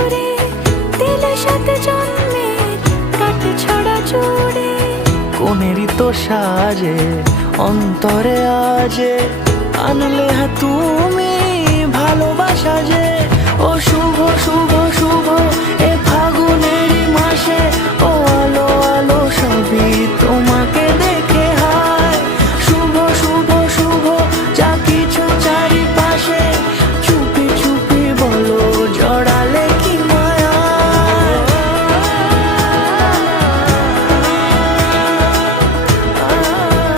সুরে দিলে সাথে জন্মের কাট ছড়া জুড়ে। কোনেরই তো সাজে অন্তরে আজে আনলে তুমি ভালোবাসা যে। ও শুভ শুভ শুভ